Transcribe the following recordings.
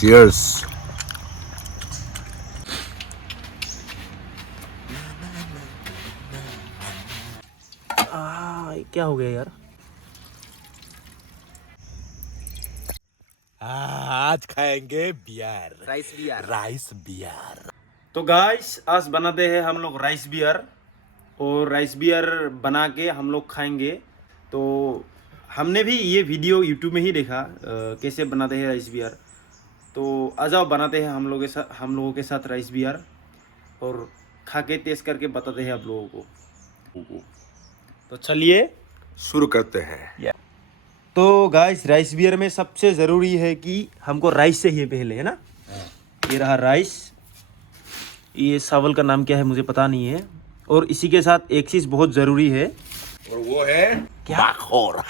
Cheers. क्या हो गया यार? आज खाएंगे beer, rice beer. Rice beer. तो गाइस आज बनाते हैं हम लोग राइस बियर, और राइस बियर बना के हम लोग खाएंगे। तो हमने भी ये वीडियो यूट्यूब में ही देखा कैसे बनाते हैं राइस बियर। तो आ जाओ बनाते हैं हम लोगों के साथ राइस बियर, और खा के टेस्ट करके बताते हैं आप लोगों को। तो चलिए शुरू करते हैं। तो गाइस राइस बियर में सबसे ज़रूरी है कि हमको राइस चाहिए पहले, है ना। ये रहा राइस। ये चावल का नाम क्या है मुझे पता नहीं है। और इसी के साथ एक चीज़ बहुत ज़रूरी है, और वो है क्या? बाखोर।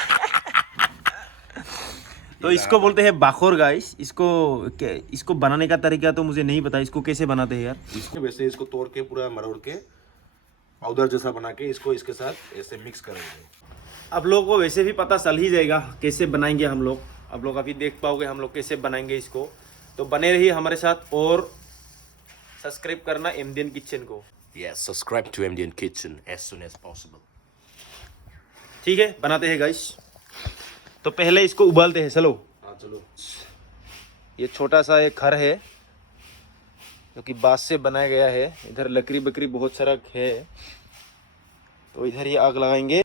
तो इसको बोलते हैं बाखोर गाइस। इसको बनाने का तरीका तो मुझे नहीं पता, इसको कैसे बनाते हैं यार। इसको वैसे इसको तोड़ के पूरा मरोड़ के पाउडर जैसा बना के इसको इसके साथ ऐसे मिक्स करेंगे। आप लोगों को वैसे भी पता चल ही जाएगा कैसे बनाएंगे हम लोग। आप लोग अभी देख पाओगे हम लोग कैसे बनाएंगे इसको। तो बने रहिए हमारे साथ और सब्सक्राइब करना इंडियन किचन को। Yes, subscribe to Indian Kitchen as soon as possible. ठीक है, बनाते हैं गाइस। तो पहले इसको उबालते हैं, चलो। हाँ चलो। ये छोटा सा एक घर है जो कि बांस से बनाया गया है। इधर लकड़ी बकरी बहुत सारा है, तो इधर ही आग लगाएंगे।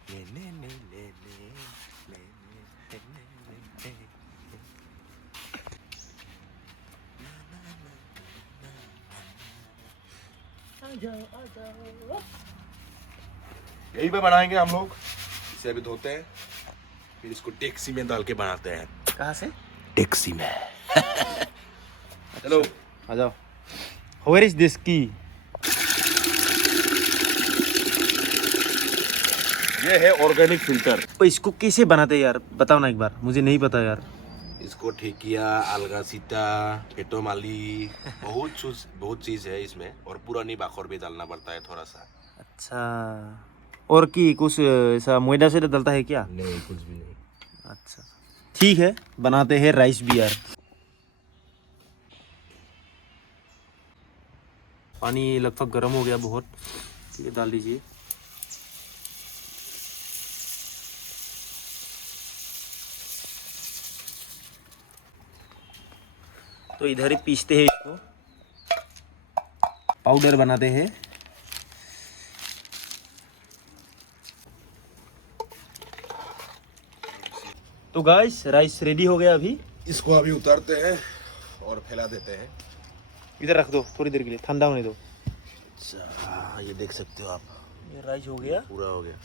यही पे बनाएंगे हम लोग। इसे अभी धोते हैं, फिर इसको टैक्सी में डाल के बनाते हैं। कहाँ से? टैक्सी में। चलो आ जाओ। वेयर इज दिस की? ये है ऑर्गेनिक फिल्टर। तो इसको कैसे बनाते हैं यार, बताओ ना एक बार, मुझे नहीं पता यार। इसको ठेकिया, अलगा सीता, पेटोमाली, बहुत चीज है इसमें। और पुरानी बाखोर भी डालना पड़ता है थोड़ा सा। अच्छा, और की कुछ ऐसा मैदा से डलता है क्या? नहीं, कुछ भी नहीं। अच्छा ठीक है, बनाते हैं राइस बियर। पानी लगभग गर्म हो गया बहुत, ये डाल दीजिए। तो इधर ही पीसते हैं इसको, पाउडर बनाते हैं। तो गाइस राइस रेडी हो गया अभी। इसको अभी उतारते हैं और फैला देते हैं। इधर रख दो थोड़ी देर के लिए, ठंडा होने दो। अच्छा, ये देख सकते हो आप, ये राइस हो गया, पूरा हो गया।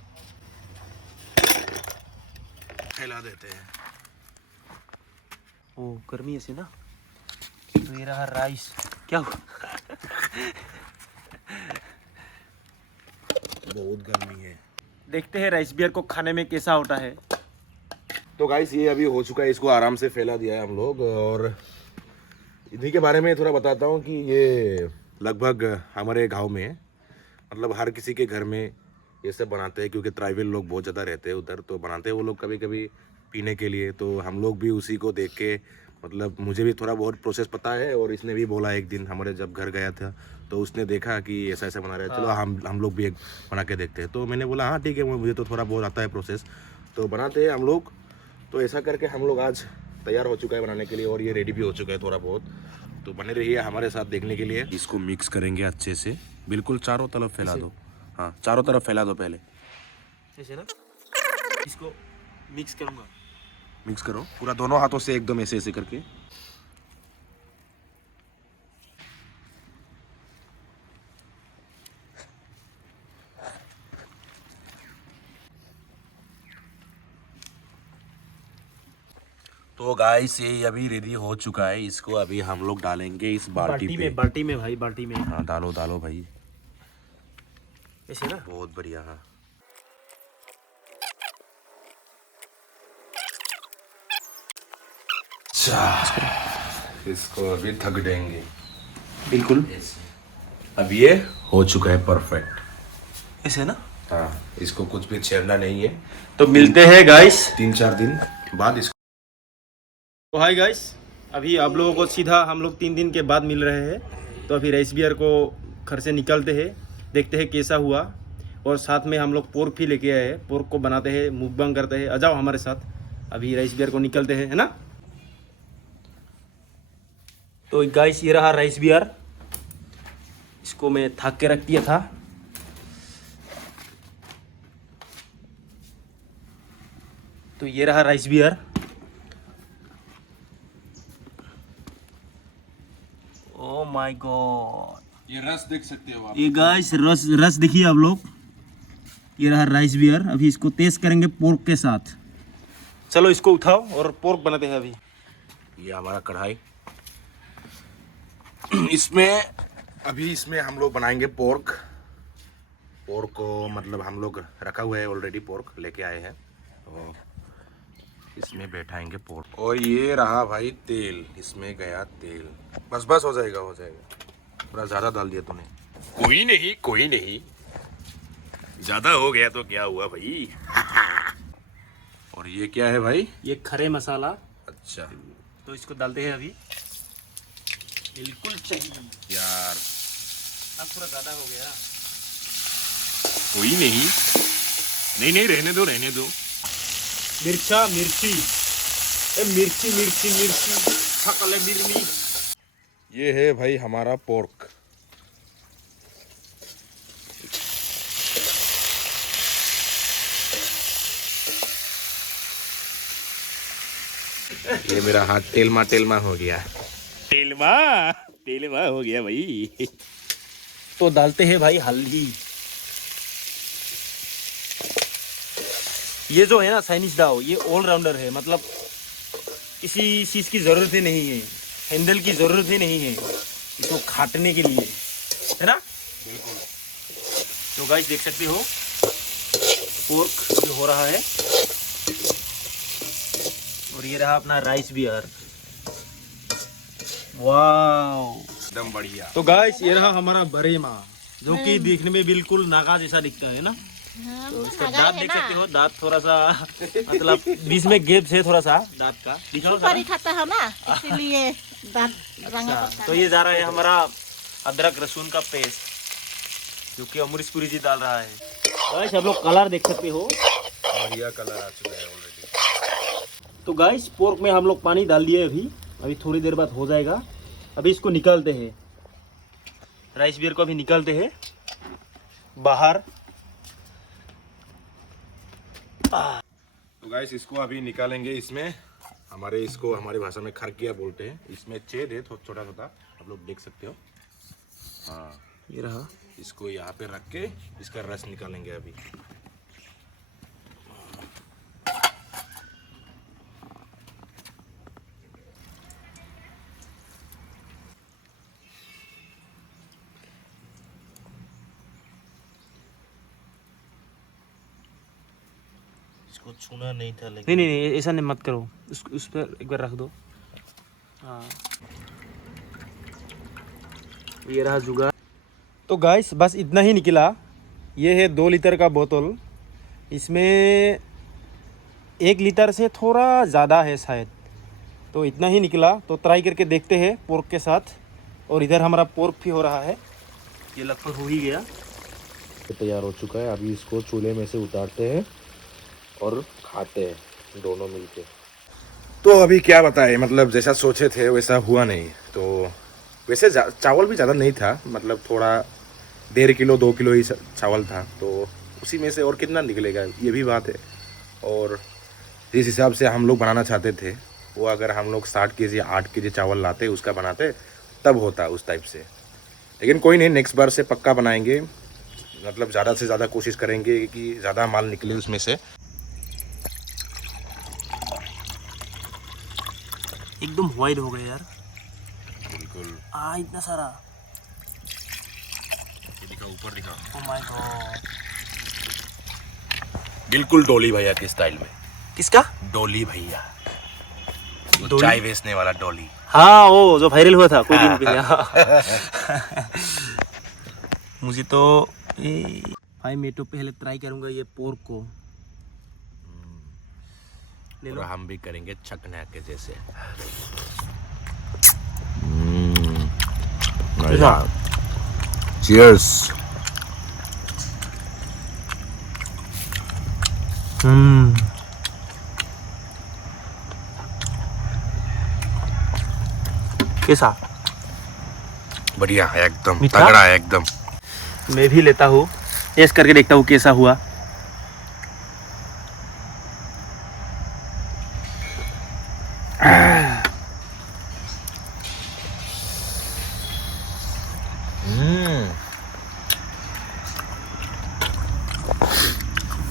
फैला देते हैं। ओ गर्मी ऐसे ना। तो ये रहा राइस। क्या हुआ? बहुत गर्मी है। देखते हैं राइस बियर को खाने में कैसा होता है। तो गाइस ये अभी हो चुका है, इसको आराम से फैला दिया है हम लोग। और इन्हीं के बारे में थोड़ा बताता हूँ कि ये लगभग हमारे गांव में, मतलब हर किसी के घर में ये सब बनाते हैं, क्योंकि ट्राइबल लोग बहुत ज़्यादा रहते हैं उधर। तो बनाते हैं वो लोग कभी कभी पीने के लिए। तो हम लोग भी उसी को देख के, मतलब मुझे भी थोड़ा बहुत प्रोसेस पता है। और इसने भी बोला एक दिन हमारे जब घर गया था, तो उसने देखा कि ऐसा ऐसा बना रहे हैं, चलो हम लोग भी एक बना के देखते हैं। तो मैंने बोला हाँ ठीक है, मुझे तो थोड़ा बहुत आता है प्रोसेस, तो बनाते हैं हम लोग। तो ऐसा करके हम लोग आज तैयार हो चुका है बनाने के लिए, और ये रेडी भी हो चुका है थोड़ा बहुत। तो बने रहिए हमारे साथ देखने के लिए। इसको मिक्स करेंगे अच्छे से, बिल्कुल चारों तरफ फैला दो। हाँ, चारों तरफ फैला दो पहले। ऐसे ना, इसको मिक्स करूंगा। मिक्स करो पूरा, दोनों हाथों से एकदम ऐसे ऐसे करके। तो गाइस ये अभी रेडी हो चुका है। इसको अभी हम लोग डालेंगे इस बाल्टी पे। बाल्टी में भाई, बाल्टी में। हाँ डालो डालो भाई, ऐसे ना। बहुत बढ़िया। हाँ इसको अभी थक देंगे बिल्कुल अब ये हो चुका है परफेक्ट। ऐसे ना। हाँ, इसको कुछ भी छेड़ना नहीं है। तो मिलते हैं गाइस 3-4 दिन बाद इसको। तो हाय गाइस, अभी आप लोगों को सीधा हम लोग 3 दिन के बाद मिल रहे हैं। तो अभी राइस बियर को घर से निकलते हैं, देखते हैं कैसा हुआ। और साथ में हम लोग पोर्क भी लेके आए हैं, पोर्क को बनाते हैं, मुकबंग करते हैं। आ जाओ हमारे साथ, अभी राइस बियर को निकलते हैं, है ना। तो गाइस ये रहा राइस बियर, इसको मैं थक के रख दिया था। तो ये रहा rice beer. Oh my god, ये रस देख सकते हो आप। ये गाइस रस देखिए आप लोग। ये रहा राइस बियर, अभी इसको टेस्ट करेंगे पोर्क के साथ। चलो इसको उठाओ और पोर्क बनाते हैं अभी। ये हमारा कढ़ाई, इसमें हम लोग बनाएंगे पोर्क को, मतलब हम लोग रखा हुआ है ऑलरेडी, पोर्क लेके आए हैं, तो इसमें बैठाएंगे पोर्क। और ये रहा भाई तेल, इसमें गया तेल। बस हो जाएगा थोड़ा ज़्यादा डाल दिया तूने। कोई नहीं, ज़्यादा हो गया तो क्या हुआ भाई। और ये क्या है भाई? ये खरे मसाला। अच्छा, तो इसको डालते हैं अभी। बिल्कुल चाहिए यार, अब थोड़ा ज़्यादा हो गया। कोई नहीं, रहने दो। मिर्ची सकले बिरमी। ये है भाई हमारा पोर्क। ये मेरा हाथ तेलमा हो गया। तेलमा हो गया भाई। तो डालते हैं भाई हल्दी। ये जो है ना चाइनीज दाव, ये ऑलराउंडर है, मतलब किसी चीज की जरूरत ही नहीं है, हैंडल की जरूरत ही नहीं है इसको काटने के लिए, है ना। बिल्कुल। तो गाइस देख सकते हो पोर्क जो हो रहा है। और ये रहा अपना राइस बियर। वाओ, एकदम बढ़िया। तो गाइस ये रहा हमारा बरेमा, जो कि देखने में बिल्कुल नागा जैसा दिखता है ना। तो इसका दांत देख सकते हो, दांत थोड़ा सा मतलब बीच में गैप है थोड़ा सा दांत का। दिखाओ सुपारी खाता है ना, इसीलिए दांत रंगा अच्छा, पड़ता तो ये जा रहा है हमारा अदरक लहसुन का पेस्ट, जो कि अमरीशपुरी जी डाल रहा है। गाइस आप लोग कलर देख सकते हो, बढ़िया कलर आ चुका है ऑलरेडी। तो गाइस पोर्क में हम लोग पानी डाल दिए अभी थोड़ी देर बाद हो जाएगा। अभी इसको निकालते हैं, राइस बियर को अभी निकालते हैं बाहर। तो गाइस इसको अभी निकालेंगे। इसमें हमारी भाषा में खरकिया बोलते हैं। इसमें छेद है छोटा आप लोग देख सकते हो। हाँ, ये रहा। इसको यहाँ पे रख के इसका रस निकालेंगे अभी। इसको छूना नहीं था लेकिन नहीं ऐसा नहीं, मत करो, उस पर एक बार रख दो। हाँ, ये रहा जुगाड़। तो गाइस बस इतना ही निकला। ये है 2 लीटर का बोतल, इसमें 1 लीटर से थोड़ा ज़्यादा है शायद, तो इतना ही निकला। तो ट्राई करके देखते हैं पोर्क के साथ। और इधर हमारा पोर्क भी हो रहा है, ये लगभग हो ही गया, तैयार हो चुका है। अभी इसको चूल्हे में से उतारते हैं और खाते हैं दोनों मिलके। तो अभी क्या बताएं, मतलब जैसा सोचे थे वैसा हुआ नहीं। तो वैसे चावल भी ज़्यादा नहीं था, मतलब थोड़ा 1.5 किलो 2 किलो ही चावल था, तो उसी में से और कितना निकलेगा, ये भी बात है। और जिस हिसाब से हम लोग बनाना चाहते थे, वो अगर हम लोग 60 केजी 8 केजी चावल लाते उसका बनाते तब होता उस टाइप से। लेकिन कोई नहीं, नेक्स्ट बार से पक्का बनाएंगे, मतलब ज़्यादा से ज़्यादा कोशिश करेंगे कि ज़्यादा माल निकले उसमें से। एकदम वाइड हो गया यार, बिल्कुल। इतना सारा। दिखा ऊपर दिखा। ओह माय गॉड, बिल्कुल डोली भैया के स्टाइल में। किसका? डोली भैया, वो डोली? चाय बेचने वाला डोली। हाँ, वो जो वायरल हुआ था कोई दिन पहले। मुझे तो भाई मैं तो पहले ट्राई करूंगा ये पोर्क को। ले लो। और हम भी करेंगे चकना के जैसे। Cheers. कैसा? बढ़िया है एकदम, मीठा? तगड़ा है एकदम। मैं भी लेता हूँ, टेस्ट करके देखता हूँ कैसा हुआ।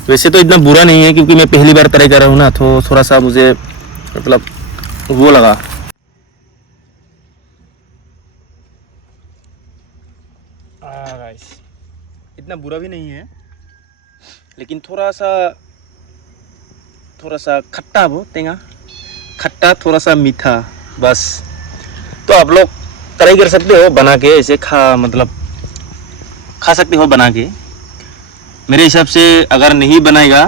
वैसे तो इतना बुरा नहीं है क्योंकि मैं पहली बार ट्राई कर रहा हूँ ना, तो थोड़ा सा मुझे मतलब वो लगा। गाइस, इतना बुरा भी नहीं है, लेकिन थोड़ा सा खट्टा, वो टेंगा खट्टा, थोड़ा सा मीठा, बस। तो आप लोग ट्राई कर सकते हो बना के, ऐसे खा सकते हो बना के। मेरे हिसाब से अगर नहीं बनाएगा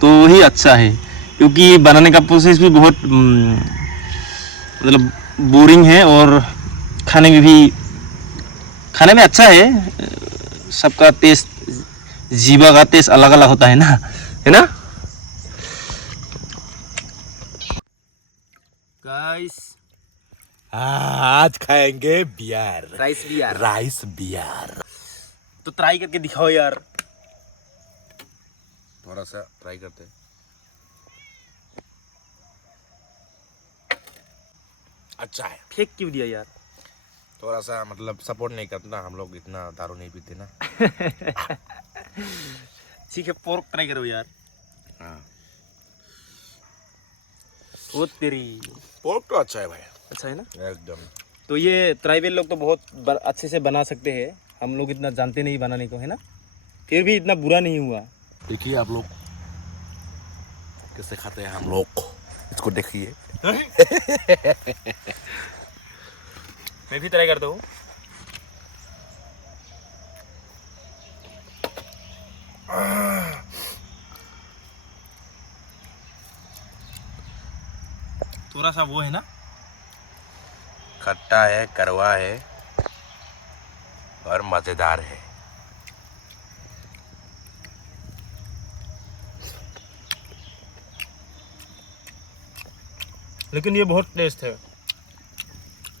तो ही अच्छा है, क्योंकि बनाने का प्रोसेस भी बहुत मतलब बोरिंग है, और खाने में अच्छा है। सबका टेस्ट, जीवा का टेस्ट अलग अलग होता है ना, गाइस। आज खाएंगे बियर, राइस राइस बियर। तो ट्राई करके दिखाओ यार। थोड़ा सा ट्राई करते हैं। अच्छा है। फेंक क्यों दिया यार? थोड़ा सा मतलब सपोर्ट नहीं करना, हम लोग इतना दारू नहीं पीते ना। ठीक है, पोर्क ट्राई करो यार। हाँ, वो तेरी पोर्क तो अच्छा है भाई, अच्छा है ना। एकदम। तो ये ट्राइबल लोग तो बहुत अच्छे से बना सकते हैं, हम लोग इतना जानते नहीं बनाने को, है ना। फिर भी इतना बुरा नहीं हुआ। देखिए आप लोग कैसे खाते हैं हम लोग, इसको देखिए। मैं भी ट्राई करता हूँ। थोड़ा सा वो है ना, खट्टा है, कड़वा है और मजेदार है। लेकिन ये बहुत टेस्ट है,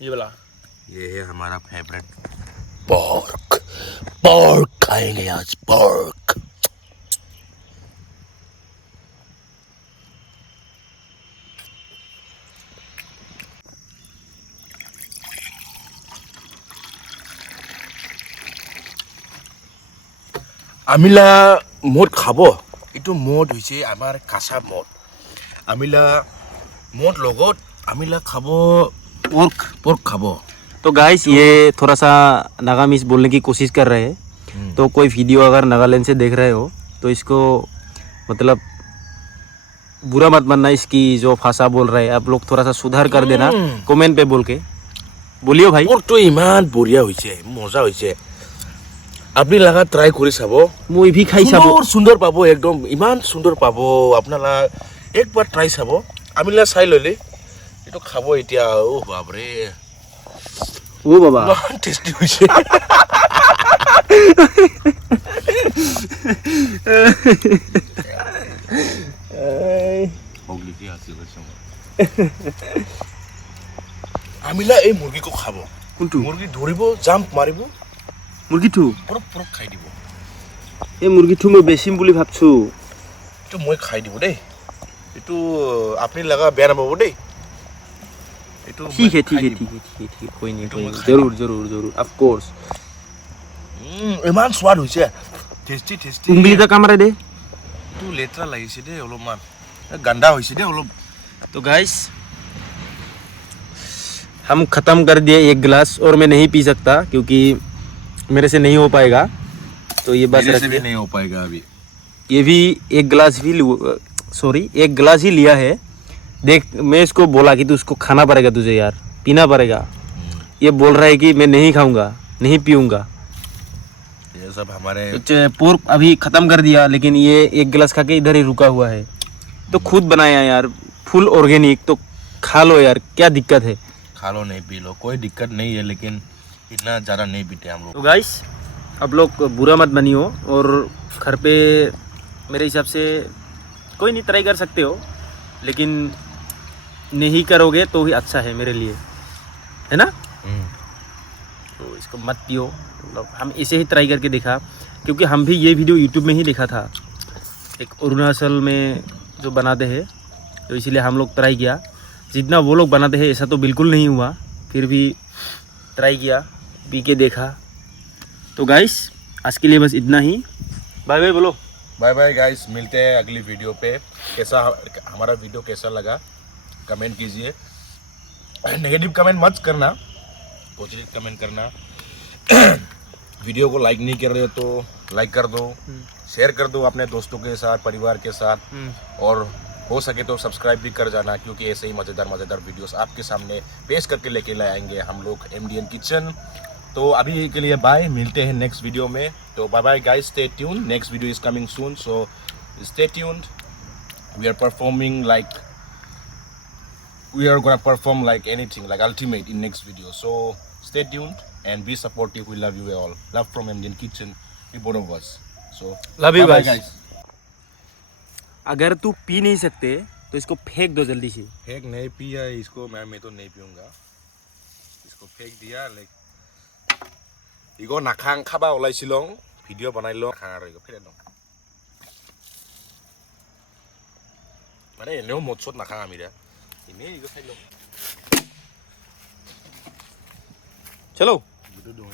ये वाला। ये है हमारा फेवरेट पोर्क। पोर्क खाएंगे आज, पोर्क। আমিলা মদ খাব। এইটো মদ হৈছে আমাৰ কাঁচা মদ। আমিলা মদ লগত আমিলা খাব পোর্ক খাব। तो गाइस, ये थोड़ा सा नागा मिस बोलने की कोशिश कर रहे हैं। तो कोई वीडियो अगर नागालैंड से देख रहे हो तो इसको मतलब बुरा मत मानना, इसकी जो भाषा बोल रहे हैं आप लोग थोड़ा सा सुधार कर देना कमेंट पे बोल के। बोलियो भाई। পোর্কটো ইমান বঢ়িয়া হৈছে, মজা হৈছে। আপনি লাগা ট্রাই করে চাব। মই ভি খাই চাব। সুন্দর পাবো, একদম ইমান সুন্দর পাবো। আপনারা একবার ট্রাই চাব। আমিলা চাই ললি এইটো খাব এতিয়া। ও বাপরে, ও বাবা, ইমান টেস্টি হৈছে। আমিলা এই মুরগিকে খাব। কোনটো মুরগি ধরিব, জাম্প মারিব, মুরগিটো? পুরো পুরো খাই দিব। এই মুরগিটো মই বেচিম বুলি ভাবছো। এইটো মই খাই দিব দেই। এইটো আপনি লাগা বেয়া নাপাব দেই। এইটো ठीक है, कोई नहीं, जरूर जरूर जरूर, ऑफ कोर्स। ইমান সোৱাদ হৈছে, টেষ্টি টেষ্টি। उंगली का कैमरा दे। এইটো লেতেৰা লাগিছে দেই অলপমান, গন্ধা হৈছে দেই অলপ। तो गाइस, हम ख़त्म कर दिए एक गिलास, और मैं नहीं पी सकता क्योंकि मेरे से नहीं हो पाएगा। तो ये बस मेरे रख से भी दिया। नहीं हो पाएगा अभी। ये भी एक गिलास एक गिलास ही लिया है। देख, मैं इसको बोला कि तू उसको खाना पड़ेगा, तुझे यार पीना पड़ेगा। ये बोल रहा है कि मैं नहीं खाऊंगा, नहीं पीऊंगा। ये सब हमारे पोर्क अभी ख़त्म कर दिया, लेकिन ये एक गिलास खा के इधर ही रुका हुआ है। तो खुद बनाया यार, फुल ऑर्गेनिक, तो खा लो यार, क्या दिक्कत है खा लो नहीं पी लो कोई दिक्कत नहीं है, लेकिन इतना ज़्यादा नहीं पीते हम लोग। तो गाइस अब लोग बुरा मत बनियो, और घर पे मेरे हिसाब से कोई नहीं ट्राई कर सकते हो, लेकिन नहीं करोगे तो ही अच्छा है मेरे लिए, है ना। तो इसको मत पियो, मतलब हम इसे ही ट्राई करके देखा, क्योंकि हम भी ये वीडियो यूट्यूब में ही देखा था, एक अरुणाचल में जो बनाते हैं, तो इसीलिए हम लोग ट्राई किया। जितना वो लोग बनाते हैं ऐसा तो बिल्कुल नहीं हुआ, फिर भी ट्राई किया, पी के देखा। तो गाइस आज के लिए बस इतना ही, बाय बाय बोलो। बाय बाय गाइस, मिलते हैं अगली वीडियो पे। कैसा हमारा वीडियो कैसा लगा कमेंट कीजिए, नेगेटिव कमेंट मत करना, पॉजिटिव कमेंट करना। वीडियो को लाइक नहीं कर रहे हो तो लाइक कर दो, शेयर कर दो अपने दोस्तों के साथ, परिवार के साथ, और हो सके तो सब्सक्राइब भी कर जाना, क्योंकि ऐसे ही मज़ेदार वीडियोस आपके सामने पेश करके लेके लाएंगे हम लोग एमडीएन किचन। तो अभी के लिए बाय, मिलते हैं नेक्स्ट वीडियो में। तो bye bye guys, stay tune, next video is coming soon, so stay tuned. We are performing like we are gonna perform like anything, like ultimate in next video, so stay tuned and be supportive. We love you all. Love from Indian Kitchen, we both of us. So Love you bye-bye, guys. अगर तू P नहीं सकते तो इसको फेंक दो जल्दी से। फेंक नहीं पिया इसको मैं तो नहीं पीऊंगा, इसको फेंक दिया। लाइक इको नाखां खाबा ओलाइसिलं भिडिअ बनाइ लो खां आरो इको फेरे दं माने एनेও मदसद नाखां आमिरा इने इको खाइ लो चलो। भिडिअ दं